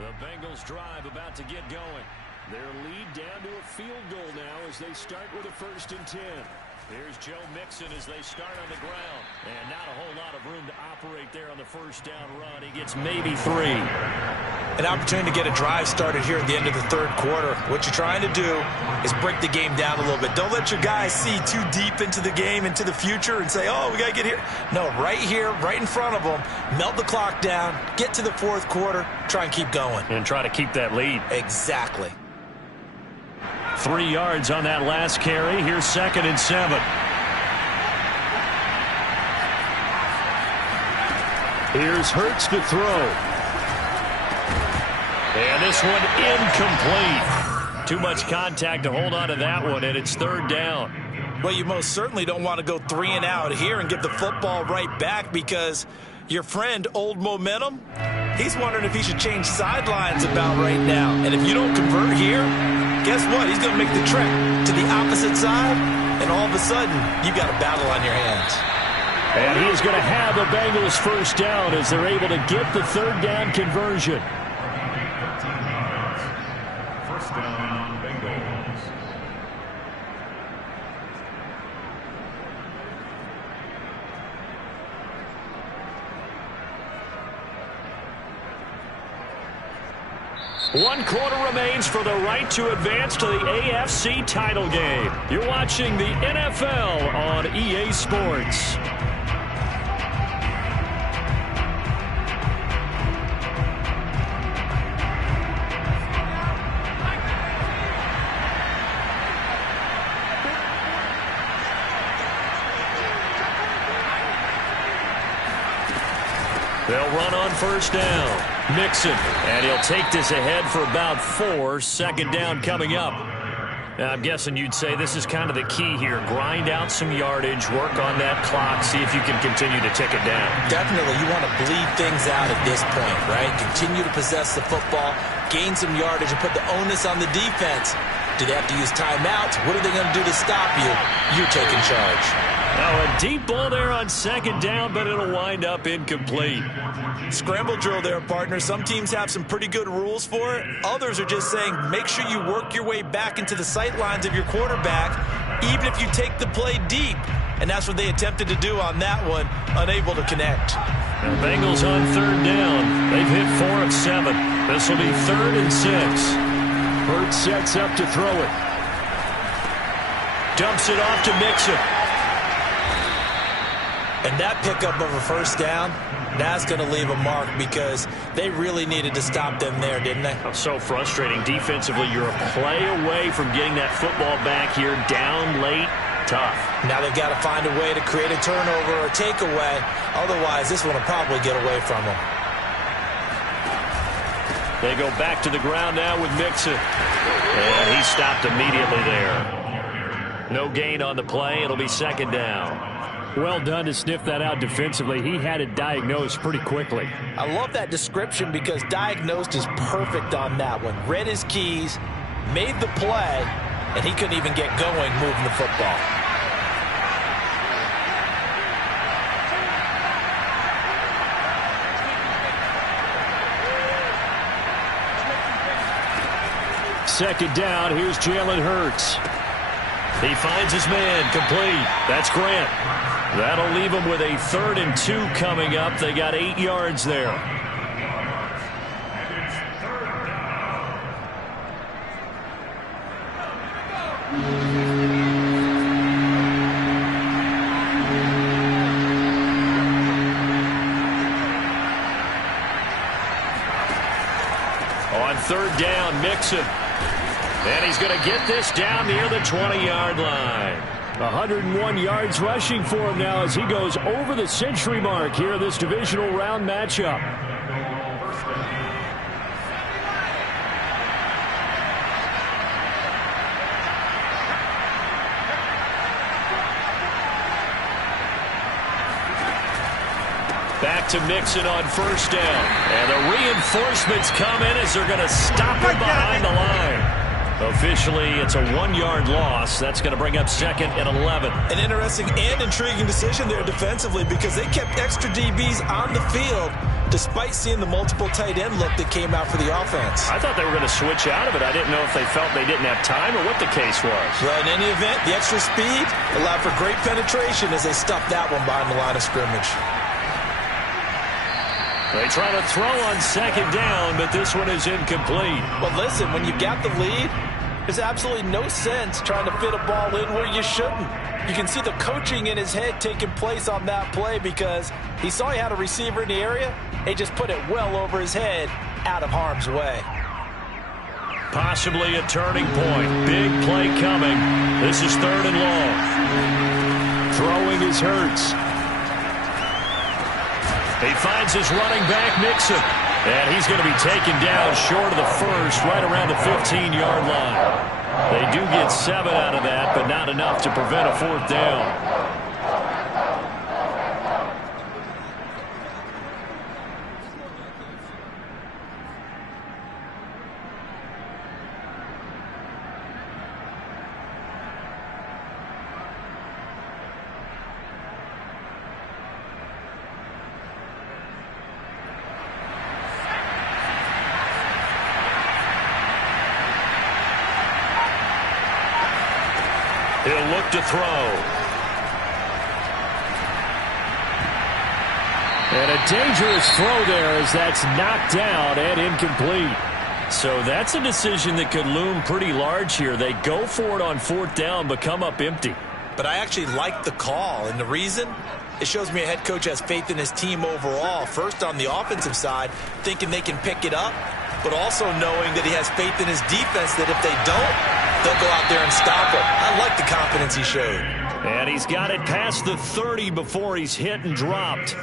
The Bengals drive about to get going. Their lead down to a field goal now as they start with a 1st and 10. Here's Joe Mixon as they start on the ground. And not a whole lot of room to operate there on the 1st down run. He gets maybe 3. An opportunity to get a drive started here at the end of the 3rd quarter. What you're trying to do is break the game down a little bit. Don't let your guys see too deep into the game, into the future, and say, oh, we got to get here. No, right here, right in front of them. Melt the clock down, get to the 4th quarter, try and keep going. And try to keep that lead. Exactly. 3 yards on that last carry. Here's 2nd and 7. Here's Hurts to throw. And this one incomplete. Too much contact to hold on to that one, and it's 3rd down. Well, you most certainly don't want to go 3 and out here and get the football right back because your friend, Old Momentum, he's wondering if he should change sidelines about right now. And if you don't convert here, guess what? He's going to make the trek to the opposite side, and all of a sudden, you've got a battle on your hands. And he's going to have the Bengals 1st down as they're able to get the 3rd down conversion. 1st down, Bengals. One quarter remains for the right to advance to the AFC title game. You're watching the NFL on EA Sports. They'll run on 1st down. Mixon, and he'll take this ahead for about 4. 2nd down coming up. Now, I'm guessing you'd say this is kind of the key here. Grind out some yardage, work on that clock, see if you can continue to tick it down. Definitely, you want to bleed things out at this point, right? Continue to possess the football, gain some yardage, and put the onus on the defense. Do they have to use timeouts? What are they going to do to stop you? You're taking charge. Now, a deep ball there on 2nd down, but it'll wind up incomplete. Scramble drill there, partner. Some teams have some pretty good rules for it. Others are just saying make sure you work your way back into the sight lines of your quarterback, even if you take the play deep. And that's what they attempted to do on that one, unable to connect. The Bengals on 3rd down. They've hit 4 of 7. This will be 3rd and 6. Hurts sets up to throw it. Dumps it off to Mixon. And that pickup of a 1st down, that's going to leave a mark because they really needed to stop them there, didn't they? So frustrating. Defensively, you're a play away from getting that football back here. Down late, tough. Now they've got to find a way to create a turnover or takeaway. Otherwise, this one will probably get away from them. They go back to the ground now with Mixon. And he stopped immediately there. No gain on the play. It'll be 2nd down. Well done to sniff that out defensively. He had it diagnosed pretty quickly. I love that description because diagnosed is perfect on that one. Read his keys, made the play, and he couldn't even get going moving the football. Second down, here's Jalen Hurts. He finds his man, complete. That's Grant. That'll leave him with a 3rd and 2 coming up. They got 8 yards there. On 3rd down, Mixon. And he's going to get this down near the 20-yard line. 101 yards rushing for him now as he goes over the century mark here in this divisional round matchup. Back to Mixon on 1st down. And the reinforcements come in as they're going to stop him behind the line. Officially, it's a 1-yard loss. That's going to bring up 2nd and 11. An interesting and intriguing decision there defensively because they kept extra DBs on the field despite seeing the multiple tight end look that came out for the offense. I thought they were going to switch out of it. I didn't know if they felt they didn't have time or what the case was. Well, in any event, the extra speed allowed for great penetration as they stuffed that one behind the line of scrimmage. They try to throw on second down, but this one is incomplete. Well, listen, when you got the lead, there's absolutely no sense trying to fit a ball in where you shouldn't. You can see the coaching in his head taking place on that play because he saw he had a receiver in the area. He just put it well over his head, out of harm's way. Possibly a turning point. Big play coming. This is 3rd and long. Throwing is Hurts. He finds his running back, Mixon. And he's going to be taken down short of the first, right around the 15-yard line. They do get 7 out of that, but not enough to prevent a 4th down. He'll look to throw. And a dangerous throw there as that's knocked down and incomplete. So that's a decision that could loom pretty large here. They go for it on 4th down, but come up empty. But I actually like the call, and the reason? It shows me a head coach has faith in his team overall. First on the offensive side, thinking they can pick it up, but also knowing that he has faith in his defense that if they don't, they'll go out there and stop him. I like the confidence he showed. And he's got it past the 30 before he's hit and dropped.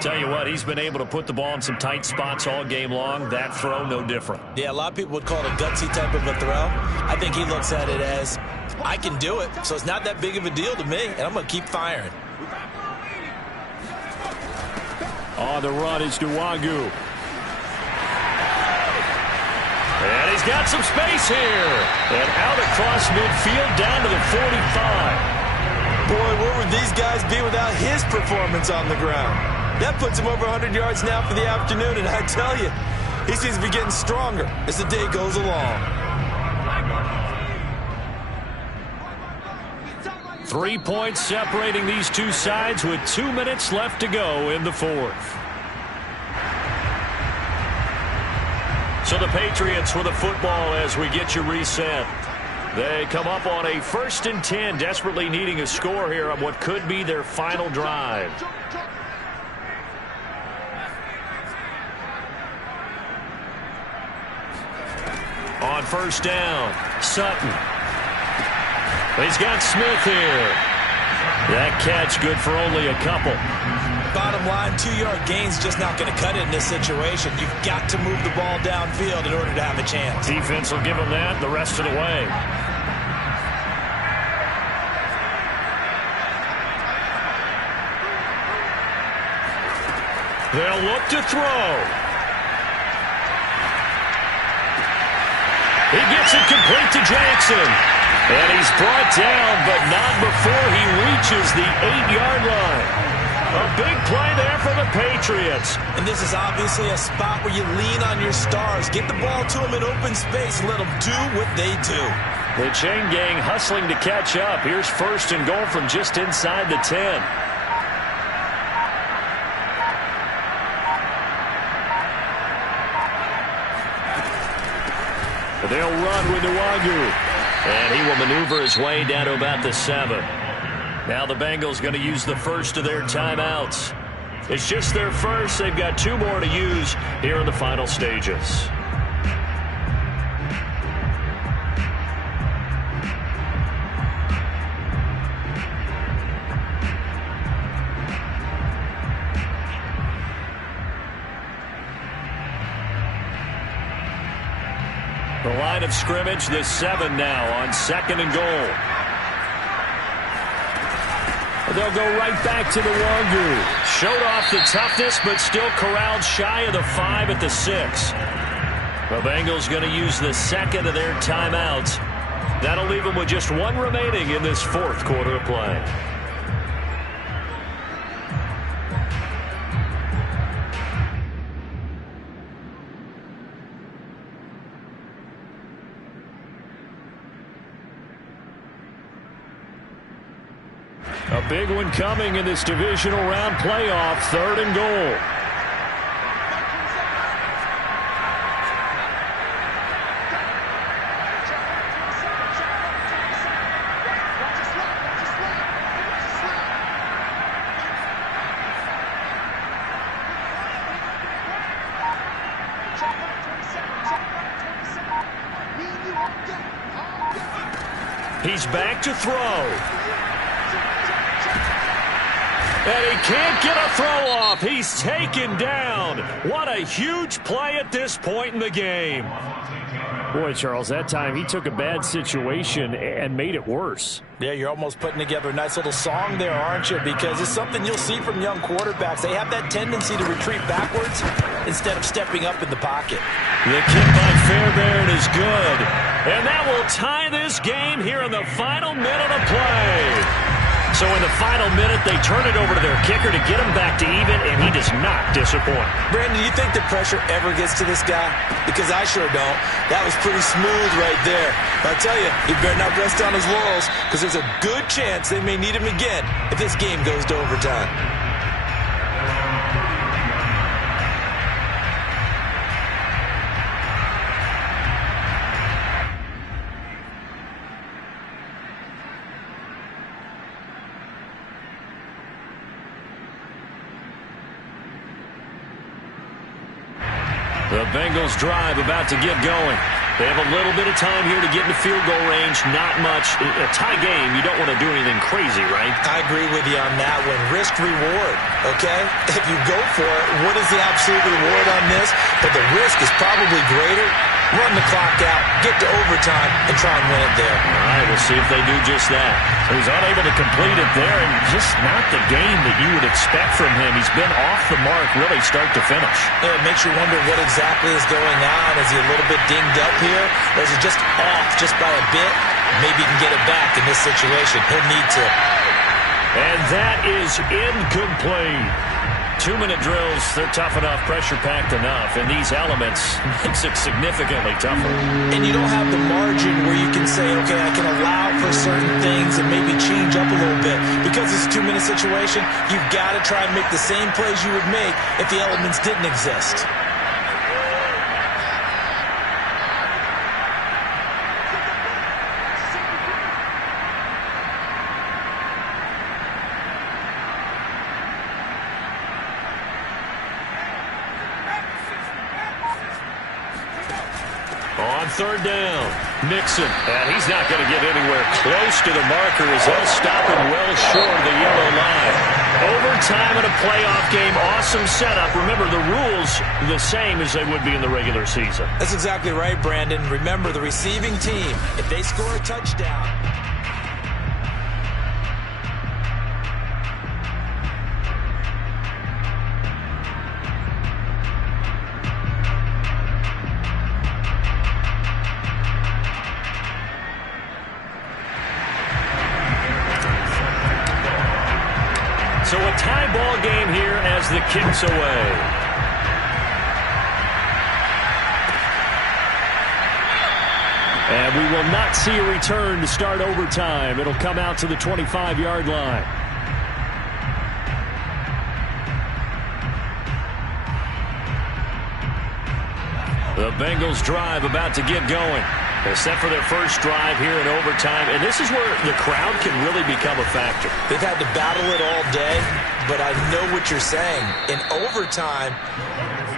Tell you what, he's been able to put the ball in some tight spots all game long. That throw, no different. Yeah, a lot of people would call it a gutsy type of a throw. I think he looks at it as, I can do it, so it's not that big of a deal to me, and I'm going to keep firing. On the run is Nwogu. And he's got some space here. And out across midfield down to the 45. Boy, where would these guys be without his performance on the ground? That puts him over 100 yards now for the afternoon, and I tell you, he seems to be getting stronger as the day goes along. 3 points separating these two sides with 2 minutes left to go in the 4th. So the Patriots with the football as we get you reset. They come up on a 1st and 10, desperately needing a score here on what could be their final drive. On 1st down, Sutton. He's got Smith here. That catch good for only a couple. Bottom line, 2-yard gain's just not going to cut it in this situation. You've got to move the ball downfield in order to have a chance. Defense will give them that the rest of the way. They'll look to throw. He gets it complete to Jackson. And he's brought down, but not before he reaches the 8-yard line. A big play there for the Patriots. And this is obviously a spot where you lean on your stars. Get the ball to them in open space and let them do what they do. The chain gang hustling to catch up. Here's 1st and goal from just inside the 10. They'll run with Nwogu. And he will maneuver his way down to about the 7. Now the Bengals going to use the first of their timeouts. It's just their first. They've got 2 more to use here in the final stages. The line of scrimmage, the 7 now on 2nd and goal. They'll go right back to the Nwogu. Showed off the toughness, but still corralled shy of the 5 at the 6. The Bengals going to use the 2nd of their timeouts. That'll leave them with just 1 remaining in this 4th quarter of play. A big one coming in this divisional round playoff, 3rd and goal. He's back to throw. And he can't get a throw off. He's taken down. What a huge play at this point in the game. Boy, Charles, that time he took a bad situation and made it worse. Yeah, you're almost putting together a nice little song there, aren't you? Because it's something you'll see from young quarterbacks. They have that tendency to retreat backwards instead of stepping up in the pocket. The kick by Fairbairn is good. And that will tie this game here in the final minute of play. So in the final minute, they turn it over to their kicker to get him back to even, and he does not disappoint. Brandon, do you think the pressure ever gets to this guy? Because I sure don't. That was pretty smooth right there. But I tell you, he better not rest on his laurels, because there's a good chance they may need him again if this game goes to overtime. The Bengals drive about to get going. They have a little bit of time here to get into field goal range. Not much. A tie game, you don't want to do anything crazy, right? I agree with you on that one. Risk reward, okay? If you go for it, what is the absolute reward on this? But the risk is probably greater. Run the clock out, get to overtime, and try and win it there. All right, we'll see if they do just that. So he's unable to complete it there, and just not the game that you would expect from him. He's been off the mark really start to finish. Yeah, it makes you wonder what exactly is going on. Is he a little bit dinged up here, or is it just off just by a bit? Maybe he can get it back in this situation. He'll need to. And that is incomplete. 2-minute drills, they're tough enough, pressure-packed enough, and these elements makes it significantly tougher. And you don't have the margin where you can say, okay, I can allow for certain things and maybe change up a little bit. Because it's a 2-minute situation, you've got to try and make the same plays you would make if the elements didn't exist. On 3rd down, Mixon. And he's not going to get anywhere close to the marker as he'll stop him well short of the yellow line. Overtime in a playoff game, awesome setup. Remember, the rules the same as they would be in the regular season. That's exactly right, Brandon. Remember, the receiving team, if they score a touchdown, so a tie ball game here as the kick's away. And we will not see a return to start overtime. It'll come out to the 25-yard line. The Bengals drive about to get going. They're set for their first drive here in overtime, and this is where the crowd can really become a factor. they've had to battle it all day, but I know what you're saying. In overtime,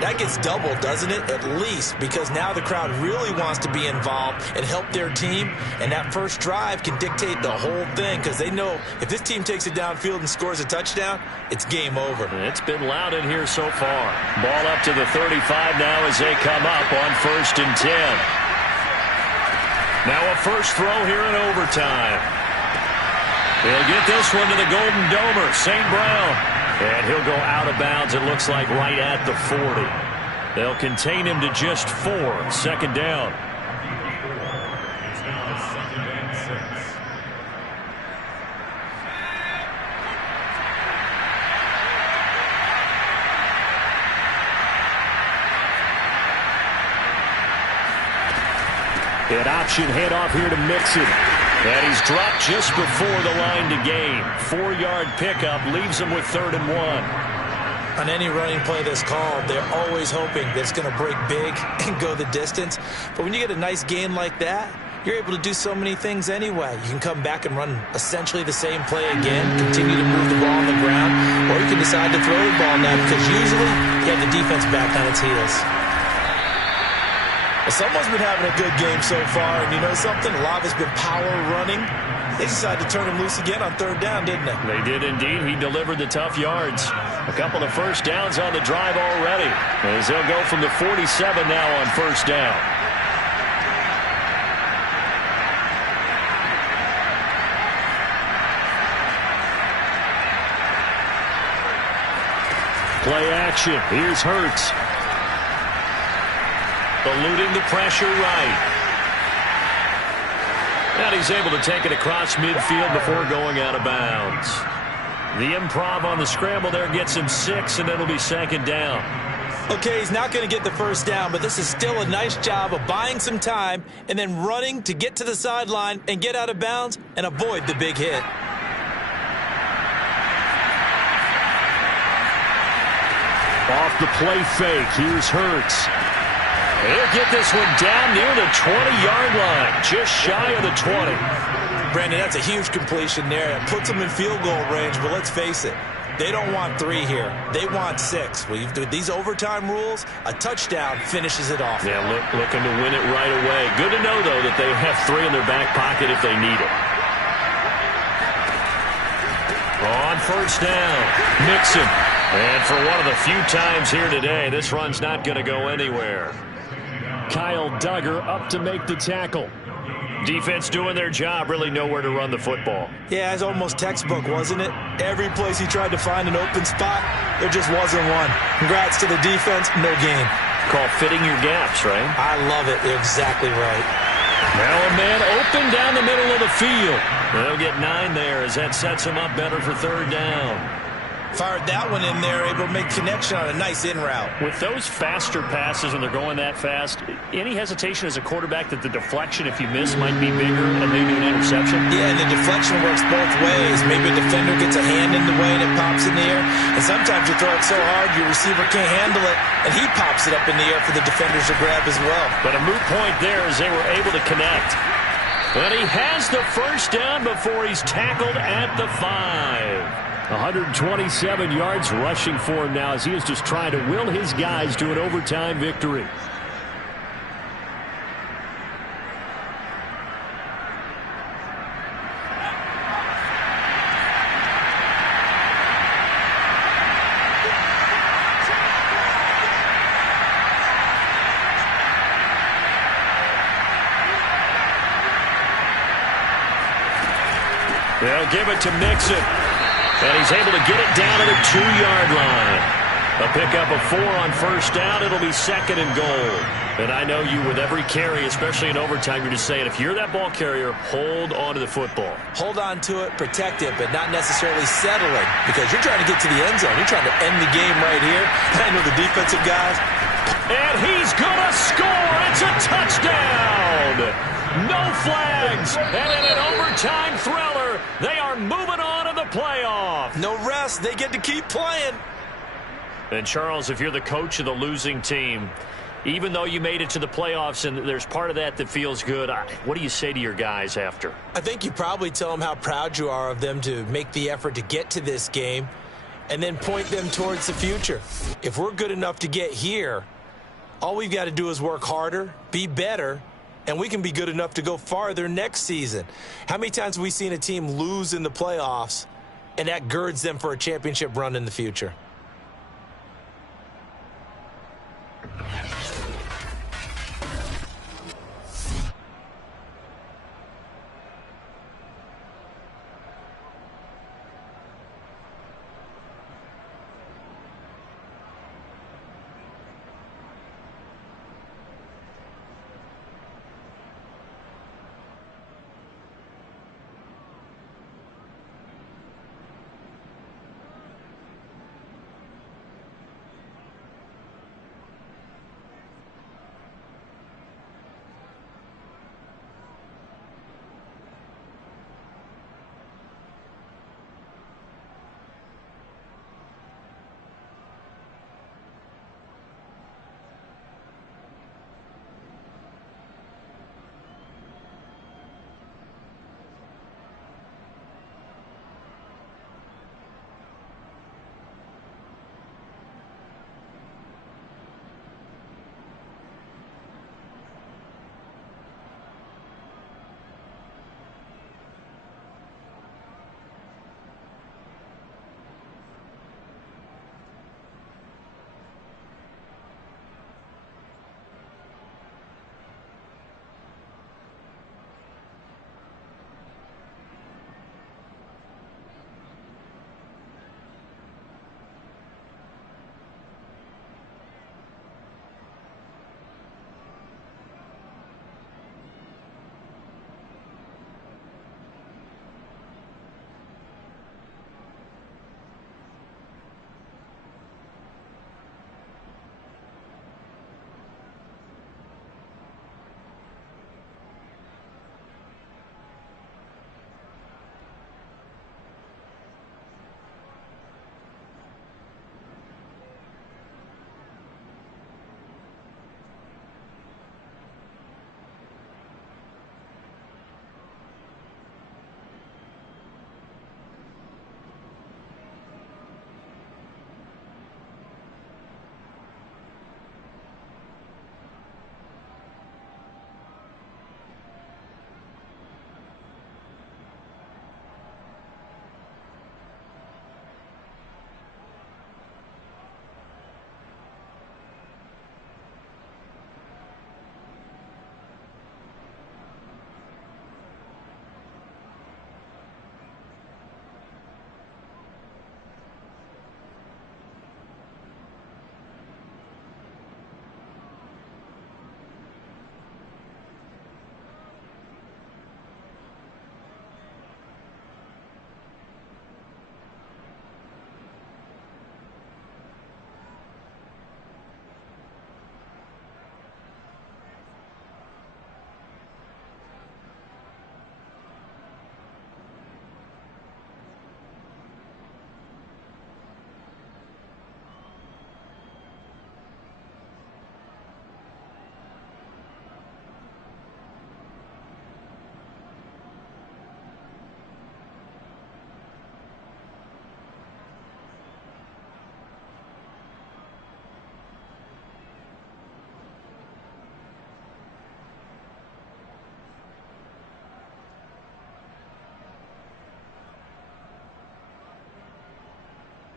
that gets doubled, doesn't it? At least, because now the crowd really wants to be involved and help their team, and that first drive can dictate the whole thing because they know if this team takes it downfield and scores a touchdown, it's game over. It's been loud in here so far. Ball up to the 35 now as they come up on 1st and 10. Now a first throw here in overtime. He'll get this one to the Golden Domer, St. Brown. And he'll go out of bounds, it looks like, right at the 40. They'll contain him to just 4. 2nd down. It's now 2nd and 6. An option handoff here to Mixon. And he's dropped just before the line to gain. 4-yard pickup leaves him with 3rd and 1. On any running play that's called, they're always hoping that it's going to break big and go the distance. But when you get a nice gain like that, you're able to do so many things anyway. You can come back and run essentially the same play again, continue to move the ball on the ground, or you can decide to throw the ball now because usually you have the defense back on its heels. Well, someone's been having a good game so far, and you know something? A lot of it's been power running. They decided to turn him loose again on 3rd down, didn't they? They did indeed. He delivered the tough yards. A couple of first downs on the drive already, as they'll go from the 47 now on 1st down. Play action. Here's Hurts. Eluding the pressure right. And he's able to take it across midfield before going out of bounds. The improv on the scramble there gets him 6, and it'll be 2nd down. Okay, he's not going to get the 1st down, but this is still a nice job of buying some time and then running to get to the sideline and get out of bounds and avoid the big hit. Off the play fake, here's Hurts. He'll get this one down near the 20-yard line, just shy of the 20. Brandon, that's a huge completion there. It puts them in field goal range, but let's face it, they don't want 3 here. They want 6. With these overtime rules, a touchdown finishes it off. Yeah, looking to win it right away. Good to know, though, that they have 3 in their back pocket if they need it. On 1st down, Mixon. And for one of the few times here today, this run's not going to go anywhere. Kyle Duggar up to make the tackle. Defense doing their job, really nowhere to run the football. Yeah, it's almost textbook, wasn't it? Every place he tried to find an open spot, there just wasn't one. Congrats to the defense, no gain. Called fitting your gaps, right? I love it. You're exactly right. Now a man open down the middle of the field. They'll get 9 there as that sets him up better for 3rd down. Fired that one in there, able to make connection on a nice in route. With those faster passes when they're going that fast, any hesitation as a quarterback that the deflection, if you miss, might be bigger and maybe an interception? Yeah, and the deflection works both ways. Maybe a defender gets a hand in the way and it pops in the air. And sometimes you throw it so hard your receiver can't handle it, and he pops it up in the air for the defenders to grab as well. But a moot point there as they were able to connect. But he has the 1st down before he's tackled at the 5. 127 yards rushing for him now as he is just trying to will his guys to an overtime victory. They'll give it to Mixon. And he's able to get it down to the 2-yard line. A pickup of 4 on 1st down. It'll be 2nd and goal. And I know you, with every carry, especially in overtime, you're just saying, if you're that ball carrier, hold on to the football. Hold on to it, protect it, but not necessarily settling, because you're trying to get to the end zone. You're trying to end the game right here. I know the defensive guys. And he's going to score. It's a touchdown. No flags. And in an overtime thriller, they are moving on to the playoff. No rest. They get to keep playing. And, Charles, if you're the coach of the losing team, even though you made it to the playoffs and there's part of that feels good, what do you say to your guys after? I think you probably tell them how proud you are of them to make the effort to get to this game and then point them towards the future. If we're good enough to get here, all we've got to do is work harder, be better, and we can be good enough to go farther next season. How many times have we seen a team lose in the playoffs, and that girds them for a championship run in the future?